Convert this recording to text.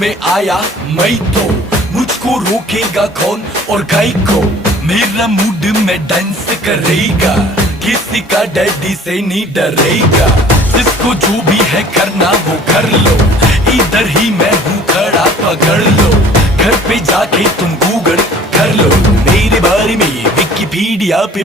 में आया मैं तो, मुझको रोकेगा कौन और गाय को। मेरा मूड में डांस करेगा, किसी का डैडी से नहीं डरेगा। जिसको जो भी है करना वो कर लो, इधर ही मैं हूँ खड़ा पकड़ लो। घर पे जाके तुम गूगल कर लो, मेरे बारे में विकिपीडिया पे